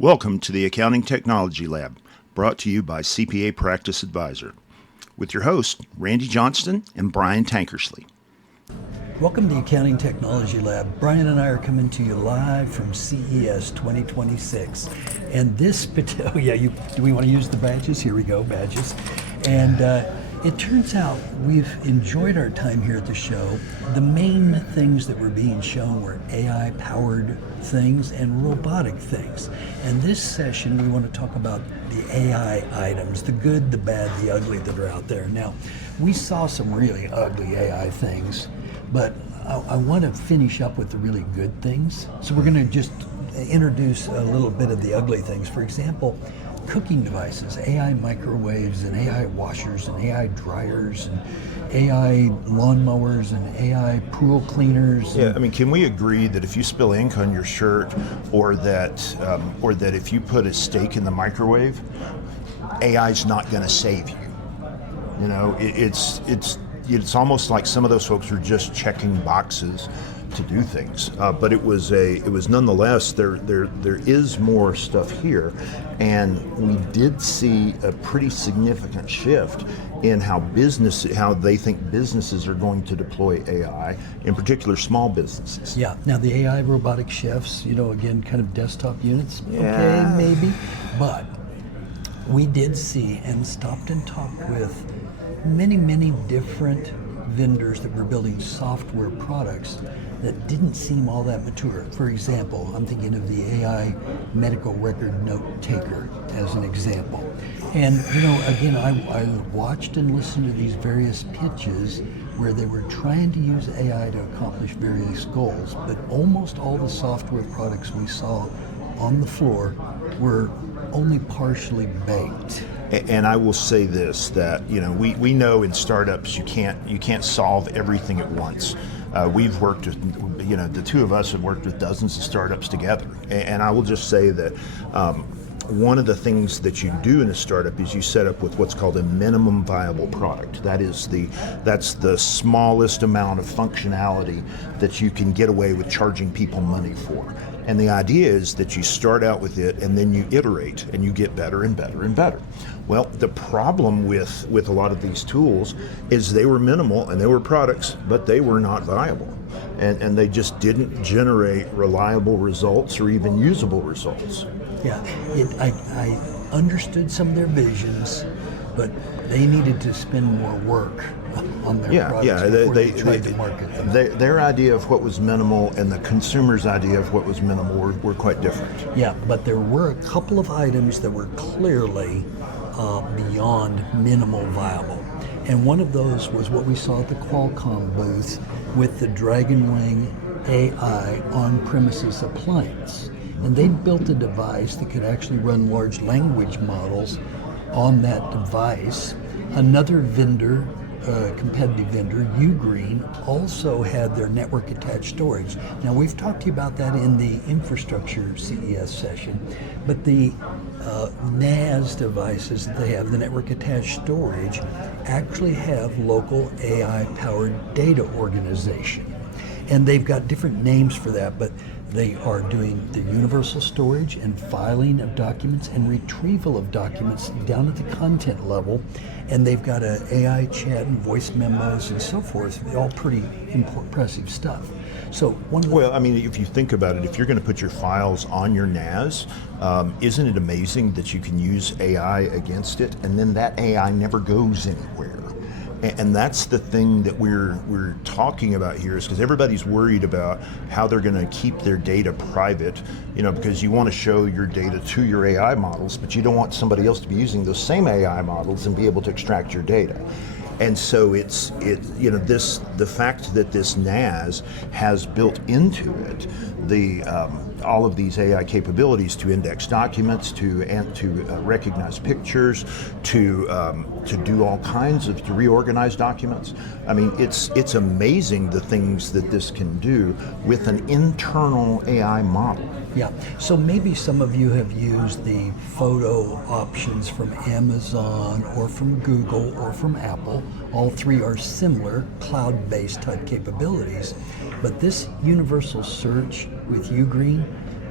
Welcome to the Accounting Technology Lab, brought to you by CPA Practice Advisor, with your hosts, Randy Johnston and Brian Tankersley. Welcome to the Accounting Technology Lab. Brian and I are coming to you live from CES 2026. And this, do we want to use the badges? Here we go, badges. And it turns out we've enjoyed our time here at the show. The main things that were being shown were AI-powered things and robotic things. And this session, we want to talk about the AI items, the good, the bad, the ugly that are out there. Now, we saw some really ugly AI things, but I want to finish up with the really good things. So we're going to just introduce a little bit of the ugly things. For example, cooking devices, AI microwaves and AI washers and AI dryers and AI lawnmowers and AI pool cleaners. Yeah, I mean, can we agree that if you spill ink on your shirt, or that if you put a steak in the microwave, AI's not going to save you? You know, it's almost like some of those folks are just checking boxes to do things, but it was nonetheless there is more stuff here, and we did see a pretty significant shift in how they think businesses are going to deploy AI, in particular small businesses. Yeah. Now the AI robotic chefs, again, kind of desktop units. Yeah. Okay, maybe, but we did see and stopped and talked with many different vendors that were building software products that didn't seem all that mature. For example, I'm thinking of the AI medical record note taker as an example. And again, I watched and listened to these various pitches where they were trying to use AI to accomplish various goals, but almost all the software products we saw on the floor were only partially baked. And I will say this, that we know in startups you can't solve everything at once. We've worked with, the two of us have worked with dozens of startups together, and I will just say that one of the things that you do in a startup is you set up with what's called a minimum viable product. That's the smallest amount of functionality that you can get away with charging people money for. And the idea is that you start out with it and then you iterate and you get better and better and better. Well, the problem with a lot of these tools is they were minimal and they were products, but they were not viable. And they just didn't generate reliable results or even usable results. Yeah, I understood some of their visions, but they needed to spend more work on their products before they tried to market them. Their idea of what was minimal and the consumer's idea of what was minimal were quite different. Yeah, but there were a couple of items that were clearly beyond minimal viable. And one of those was what we saw at the Qualcomm booth with the Dragonwing AI on-premises appliance. And they built a device that could actually run large language models on that device. Another vendor, competitive vendor, UGREEN, also had their network attached storage. Now we've talked to you about that in the infrastructure CES session, but the NAS devices that they have, the network attached storage, actually have local AI powered data organization. And they've got different names for that, but they are doing the universal storage and filing of documents and retrieval of documents down at the content level. And they've got an AI chat and voice memos and so forth, all pretty impressive stuff. So if you think about it, if you're going to put your files on your NAS, isn't it amazing that you can use AI against it, and then that AI never goes anywhere? And that's the thing that we're talking about here, is because everybody's worried about how they're going to keep their data private, because you want to show your data to your AI models, but you don't want somebody else to be using those same AI models and be able to extract your data. And so the fact that this NAS has built into it all of these AI capabilities to index documents, to recognize pictures, to do all kinds to reorganize documents. I mean, it's amazing the things that this can do with an internal AI model. Yeah, so maybe some of you have used the photo options from Amazon or from Google or from Apple. All three are similar cloud-based type capabilities, but this universal search with UGREEN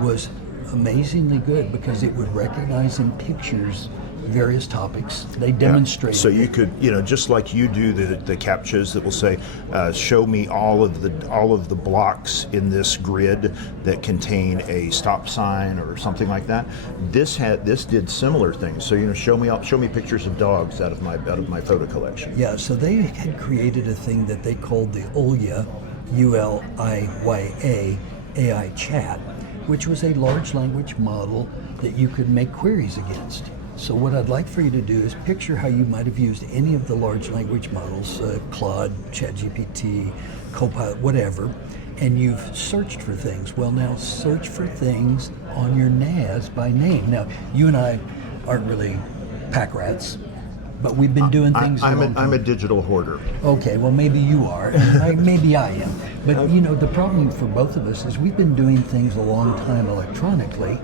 was amazingly good because it would recognize in pictures various topics. They demonstrate. So you could, just like you do the CAPTCHAs that will say, show me all of the blocks in this grid that contain a stop sign or something like that. This did similar things. So show me pictures of dogs out of my photo collection. Yeah. So they had created a thing that they called the ULIA, ULIYA AI chat, which was a large language model that you could make queries against. So what I'd like for you to do is picture how you might have used any of the large language models, Claude, ChatGPT, Copilot, whatever, and you've searched for things. Well, now search for things on your NAS by name. Now, you and I aren't really pack rats, but we've been doing things. I'm a digital hoarder. Okay, well maybe you are, and maybe I am. But the problem for both of us is we've been doing things a long time electronically,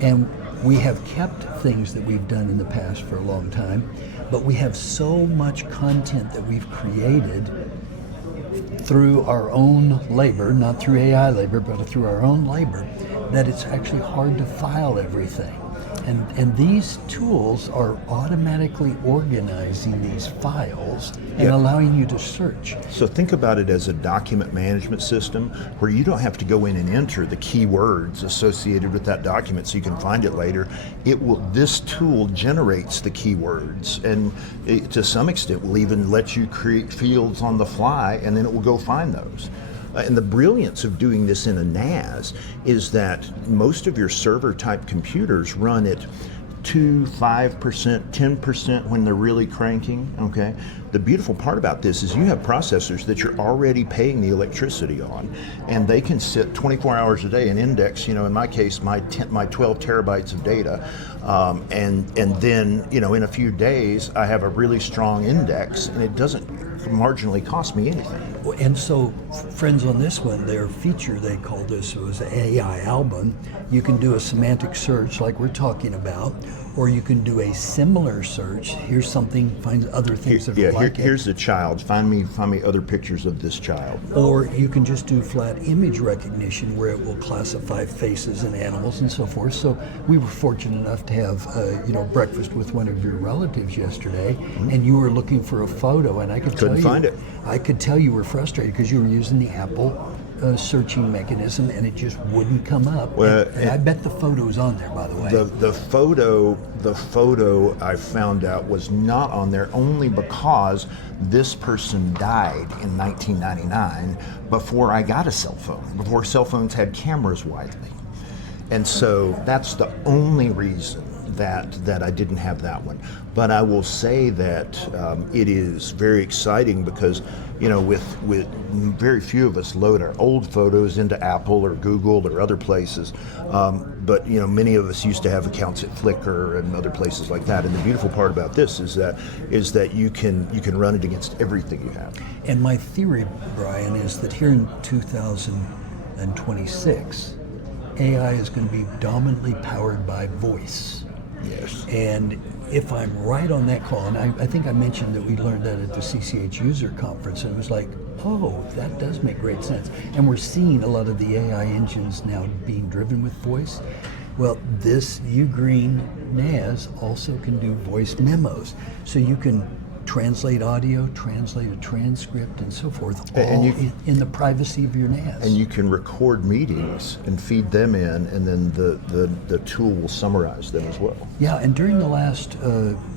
and we have kept things that we've done in the past for a long time, but we have so much content that we've created through our own labor, not through AI labor, but through our own labor, that it's actually hard to file everything. And these tools are automatically organizing these files and allowing you to search. So think about it as a document management system where you don't have to go in and enter the keywords associated with that document so you can find it later. This tool generates the keywords, and to some extent will even let you create fields on the fly, and then it will go find those. And the brilliance of doing this in a NAS is that most of your server type computers run at 2%, 5%, 10% when they're really cranking, okay? The beautiful part about this is you have processors that you're already paying the electricity on, and they can sit 24 hours a day and index, in my case, my 12 terabytes of data, and then, in a few days, I have a really strong index, and it doesn't marginally cost me anything. And so, friends, on this one, their feature, they called this, was an AI album. You can do a semantic search like we're talking about, or you can do a similar search. Here's something, find other things that are like it. Here's a child. Find me other pictures of this child. Or you can just do flat image recognition where it will classify faces and animals and so forth. So we were fortunate enough to have breakfast with one of your relatives yesterday, and you were looking for a photo, and I could Couldn't find it. I could tell you were frustrated because you were using the Apple searching mechanism, and it just wouldn't come up. Well, and I bet the photo's on there, by the way. The photo I found out was not on there only because this person died in 1999 before I got a cell phone, before cell phones had cameras widely. And so that's the only reason that I didn't have that one. But I will say that it is very exciting because, with very few of us load our old photos into Apple or Google or other places. But many of us used to have accounts at Flickr and other places like that. And the beautiful part about this is that you can run it against everything you have. And my theory, Brian, is that here in 2026, AI is going to be dominantly powered by voice. Yes. And if I'm right on that call, and I think I mentioned that we learned that at the CCH user conference, and it was like, oh, that does make great sense. And we're seeing a lot of the AI engines now being driven with voice. Well, this UGREEN NAS also can do voice memos. So you can translate audio, translate a transcript, and so forth, all in the privacy of your NAS. And you can record meetings and feed them in, and then the tool will summarize them as well. Yeah, and during the last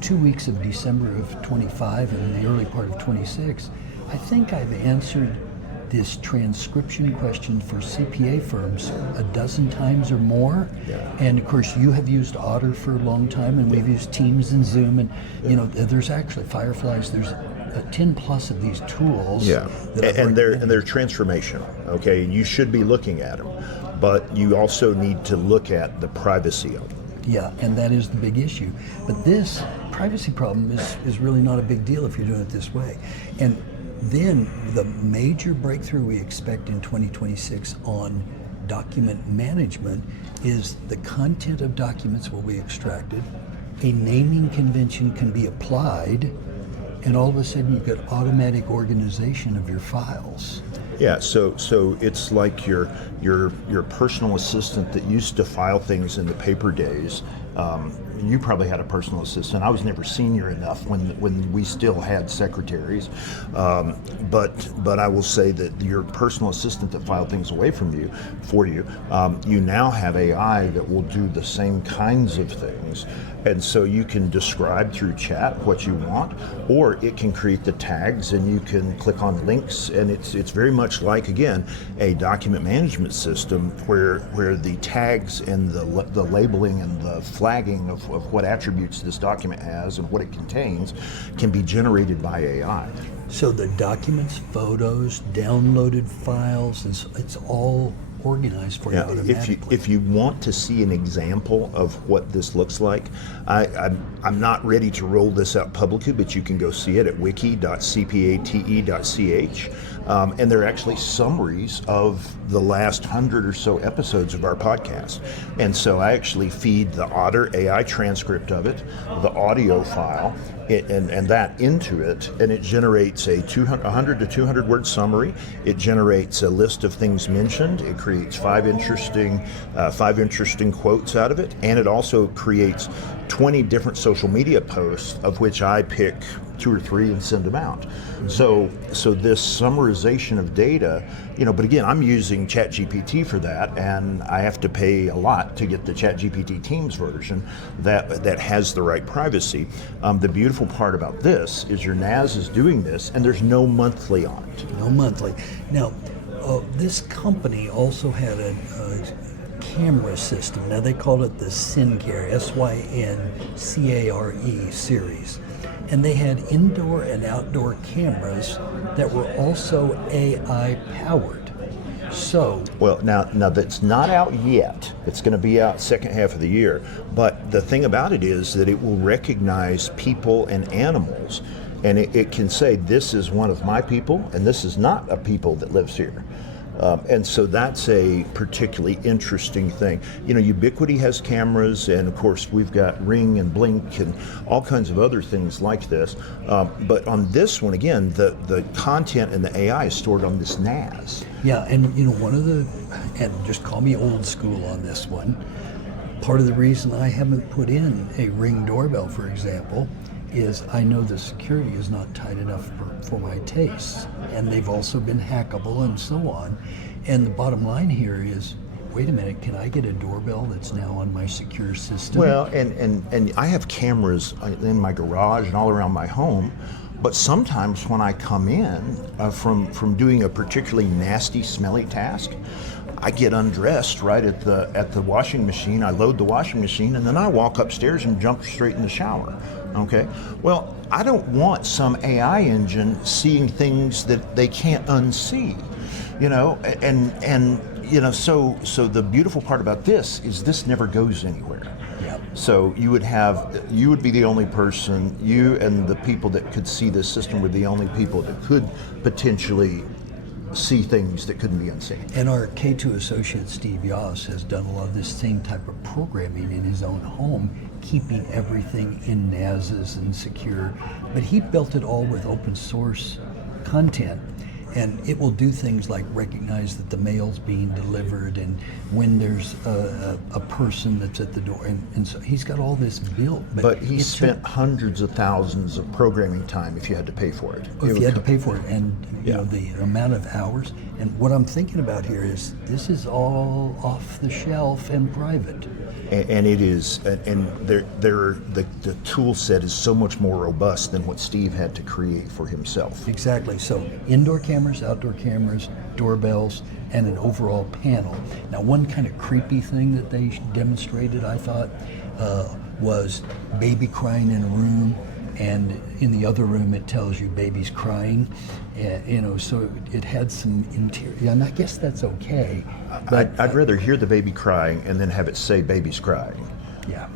2 weeks of December of 25 and the early part of 26, I think I've answered this transcription question for CPA firms a dozen times or more. Yeah. And of course you have used Otter for a long time, and we've used Teams and Zoom, and there's actually Fireflies, there's 10 plus of these tools. Yeah, and they're transformational, okay? You should be looking at them, but you also need to look at the privacy of them. Yeah, and that is the big issue. But this privacy problem is really not a big deal if you're doing it this way. And then the major breakthrough we expect in 2026 on document management is the content of documents will be extracted, a naming convention can be applied, and all of a sudden you get automatic organization of your files. Yeah, so it's like your personal assistant that used to file things in the paper days. You probably had a personal assistant. I was never senior enough when we still had secretaries, but I will say that your personal assistant that filed things away from you for you, you now have AI that will do the same kinds of things, and so you can describe through chat what you want, or it can create the tags and you can click on links, and it's very much like, again, a document management system where the tags and the labeling and the flagging of what attributes this document has and what it contains can be generated by AI. So the documents, photos, downloaded files, it's all organized for you automatically. If you want to see an example of what this looks like, I'm not ready to roll this out publicly, but you can go see it at wiki.cpate.ch. And they're actually summaries of the last 100 or so episodes of our podcast. And so I actually feed the Otter AI transcript of it, the audio file, and that into it, and it generates a 100 to 200 word summary. It generates a list of things mentioned. It creates five interesting quotes out of it, and it also creates 20 different social media posts, of which I pick 2 or 3 and send them out. So this summarization of data, but again, I'm using ChatGPT for that, and I have to pay a lot to get the ChatGPT Teams version that has the right privacy. The beautiful part about this is your NAS is doing this, and there's no monthly on it. No monthly. Now, this company also had a camera system. Now they called it the Syncare, SYNCARE series. And they had indoor and outdoor cameras that were also AI powered. So, well, now that's not out yet. It's going to be out second half of the year. But the thing about it is that it will recognize people and animals, and it can say, this is one of my people, and this is not a people that lives here. And so that's a particularly interesting thing. Ubiquiti has cameras, and of course we've got Ring and Blink and all kinds of other things like this. But on this one, again, the content and the AI is stored on this NAS. Yeah, and and just call me old school on this one, part of the reason I haven't put in a Ring doorbell, for example, is I know the security is not tight enough for my tastes, and they've also been hackable and so on. And the bottom line here is, wait a minute, can I get a doorbell that's now on my secure system? Well, and I have cameras in my garage and all around my home, but sometimes when I come in from doing a particularly nasty, smelly task, I get undressed right at the washing machine. I load the washing machine, and then I walk upstairs and jump straight in the shower. Okay. Well, I don't want some AI engine seeing things that they can't unsee, So the beautiful part about this is this never goes anywhere. Yeah. So you would be the only person. You and the people that could see this system were the only people that could potentially see things that couldn't be unseen. And our K2 associate, Steve Yoss, has done a lot of this same type of programming in his own home, keeping everything in NASs and secure. But he built it all with open source content. And it will do things like recognize that the mail's being delivered and when there's a person that's at the door. And so he's got all this built. But he spent hundreds of thousands of programming time if you had to pay for it. If you had to pay for it, and Yeah. the amount of hours. And what I'm thinking about here is this is all off the shelf and private. And it is, and the tool set is so much more robust than what Steve had to create for himself. Exactly. So indoor cameras, outdoor cameras, doorbells, and an overall panel. Now, one kind of creepy thing that they demonstrated, I thought, was baby crying in a room, and in the other room it tells you baby's crying. So it had some interior, and I guess that's okay. But I'd rather hear the baby crying and then have it say baby's crying. Yeah.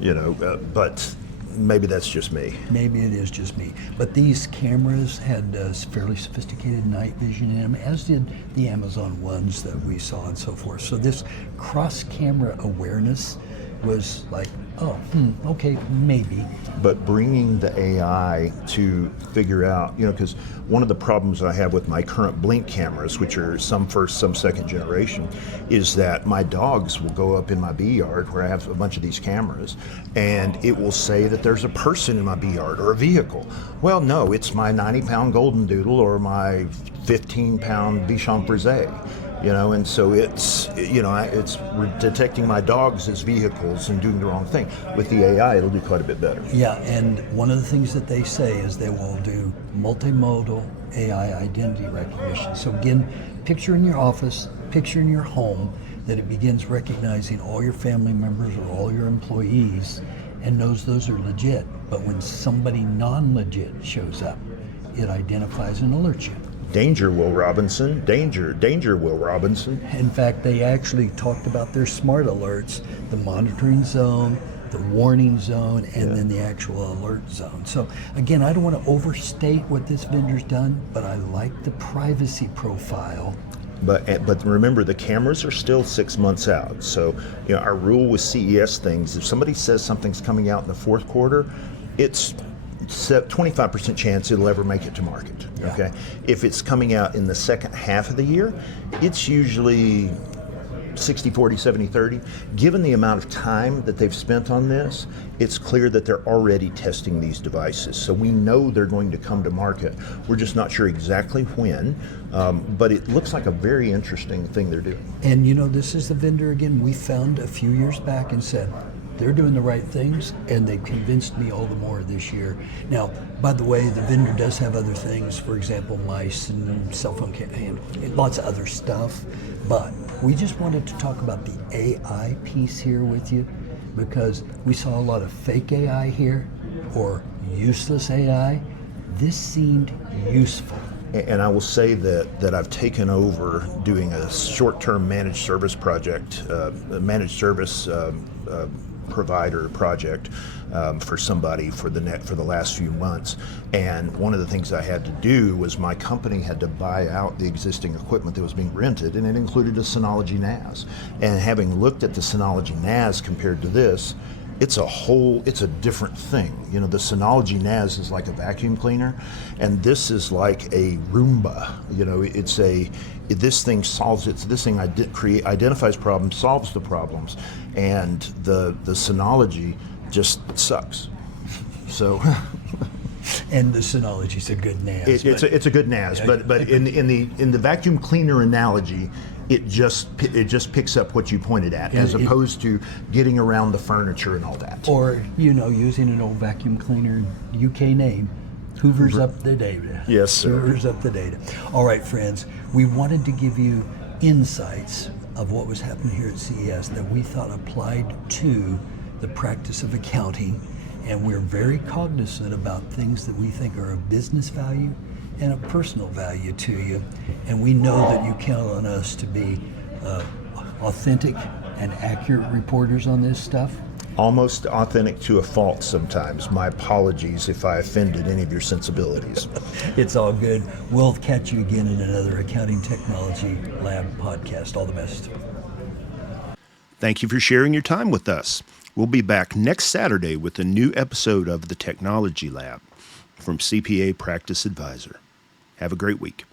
But maybe that's just me. Maybe it is just me. But these cameras had fairly sophisticated night vision in them, as did the Amazon ones that we saw and so forth. So this cross-camera awareness was like, oh, okay, maybe. But bringing the AI to figure out, because one of the problems I have with my current Blink cameras, which are some first, some second generation, is that my dogs will go up in my bee yard where I have a bunch of these cameras, and it will say that there's a person in my bee yard or a vehicle. Well, no, it's my 90-pound golden doodle or my 15-pound Bichon Frise. And so it's detecting my dogs as vehicles and doing the wrong thing. With the AI, it'll do quite a bit better. Yeah, and one of the things that they say is they will do multimodal AI identity recognition. So again, picture in your office, picture in your home, that it begins recognizing all your family members or all your employees and knows those are legit. But when somebody non-legit shows up, it identifies and alerts you. Danger, Will Robinson. Danger, Will Robinson. In fact, they actually talked about their smart alerts, the monitoring zone, the warning zone, and then the actual alert zone. So again, I don't want to overstate what this vendor's done, but I like the privacy profile. But remember, the cameras are still 6 months out. So our rule with CES things, if somebody says something's coming out in the fourth quarter, it's 25% chance it'll ever make it to market. Yeah. Okay, if it's coming out in the second half of the year, it's usually 60-40, 70-30. Given the amount of time that they've spent on this, it's clear that they're already testing these devices. So we know they're going to come to market. We're just not sure exactly when, but it looks like a very interesting thing they're doing. And this is the vendor, again, we found a few years back and said, they're doing the right things, and they convinced me all the more this year. Now, by the way, the vendor does have other things, for example, mice and cell phone and lots of other stuff, but we just wanted to talk about the AI piece here with you, because we saw a lot of fake AI here, or useless AI. This seemed useful. And I will say that I've taken over doing a short-term managed service project, a managed service provider project for somebody for the last few months. And one of the things I had to do was my company had to buy out the existing equipment that was being rented, and it included a Synology NAS. And having looked at the Synology NAS compared to this, it's a different thing. The Synology NAS is like a vacuum cleaner, and this is like a Roomba. This thing solves it. This thing identifies problems, solves the problems, and the Synology just sucks. So. And the Synology's a good NAS. It's a good NAS, but in the vacuum cleaner analogy, it just picks up what you pointed at, as opposed to getting around the furniture and all that. Or using an old vacuum cleaner, UK name, hoovers up the data. Yes, sir. Hoovers up the data. All right, friends, we wanted to give you insights of what was happening here at CES that we thought applied to the practice of accounting, and we're very cognizant about things that we think are of business value and a personal value to you, and we know that you count on us to be authentic and accurate reporters on this stuff. Almost authentic to a fault sometimes. My apologies if I offended any of your sensibilities. It's all good. We'll catch you again in another Accounting Technology Lab podcast. All the best. Thank you for sharing your time with us. We'll be back next Saturday with a new episode of the Technology Lab from CPA Practice Advisor. Have a great week.